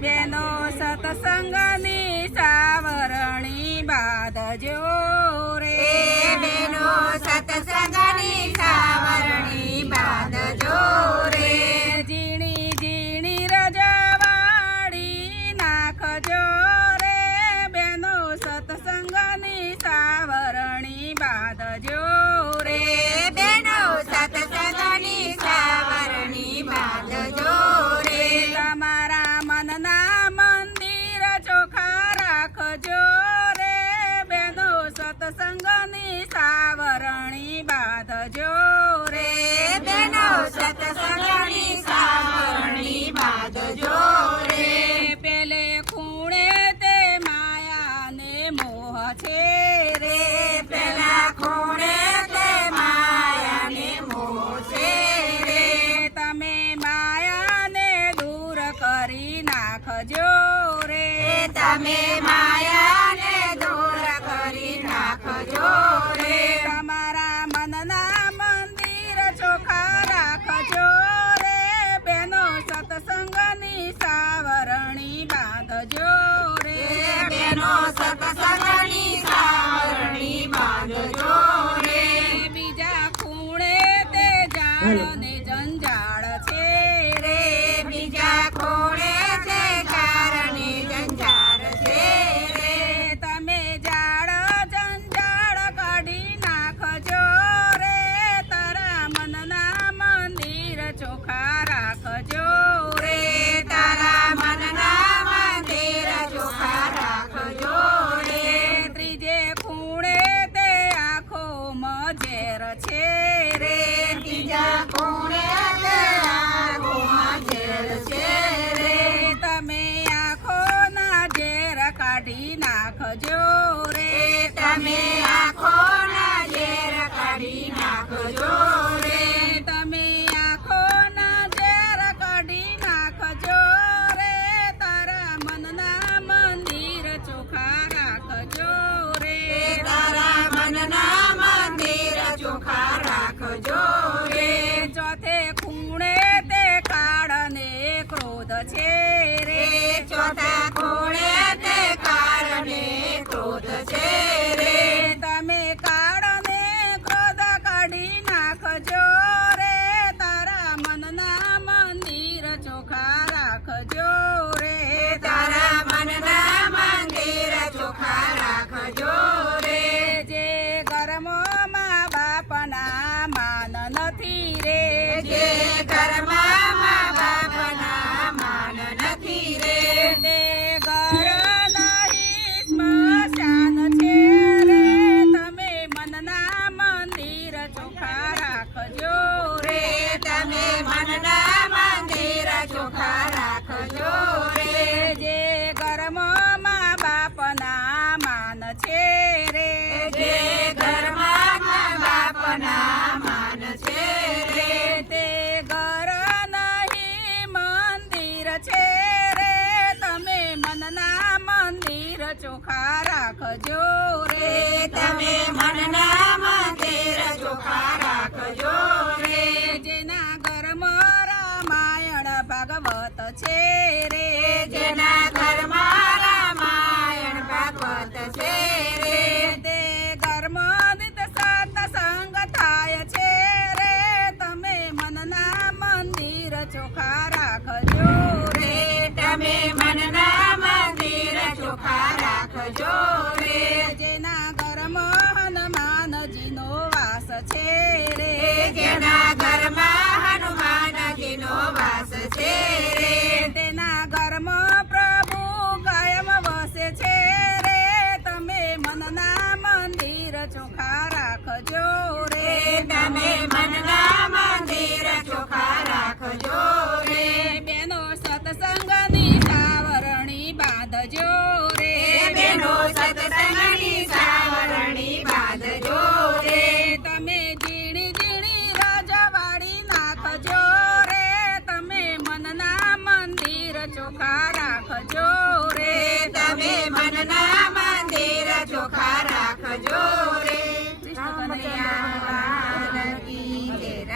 બેનો સત્સંગની સાવરણી બાંધજો રે, બેનો સત્સંગની સાવરણી બાંધજો રે, ઝીણી ઝીણી રજવાડી નાખજો રે, બેનો સત્સંગની સાવરણી બાંધજો રે, બેનો સત્સંગની સાવરણી બાંધજો રે, તમારા મનના મંદિર ચોખ્ખા રાખજો રે, બેનો સત્સંગની સાવરણી બાંધજો રે, બેનો સત્સંગની સાવરણી બાંધજો રે, પેલે ખૂણે તે માયાને મોહ છે રે, પેલા ખૂણે તે માયાને મોહ છે રે, તમે માયાને દૂર કરી નાખજો રે, તમે માયાને દૂર કરી નાખજો રે, તમારા મનના મંદિર ચોખ્ખા રાખજો રે, બેનો સત્સંગની સાવરણી બાંધજો રે, બેનો સત્સંગની સાવરણી બાંધજો રે, બીજા ખૂણે તે જાળ ને જંજાળ છે રે, બીજા ખૂણે તે કારણે જંજાળ છે રે, તમે જાળ જંજાળ કાઢી નાખજો રે, તારા મનના મંદિર ચોખ્ખા રાખજો રે, તારા મનના મંદિર ચોખ્ખા રાખજો રે, ત્રીજે ખૂણે તે આંખોમાં ઝેર છે રે, ત્રીજા ખૂણે તે આંખોમાં ઝેર છે રે, તમે આંખોના ઝેર કાઢી નાખજો રે, તમે આંખોના ઝેર કાઢી નાખજો રે, તમે આંખોના ઝેર કાઢી નાખજો રે, તારા મનના મંદિર ચોખ્ખા રાખજો રે, તારા મનના મંદિર ચોખ્ખા રાખજો રે, ચોથે ખૂણે તે કાળ ને ક્રોધ છે રે, ચોથા ખૂણે તે કારણે ક્રોધ છે રે, તમે કાળ ને ક્રોધ કાઢી નાખજો રે, તારા મનના મંદિર ચોખ્ખા રાખજો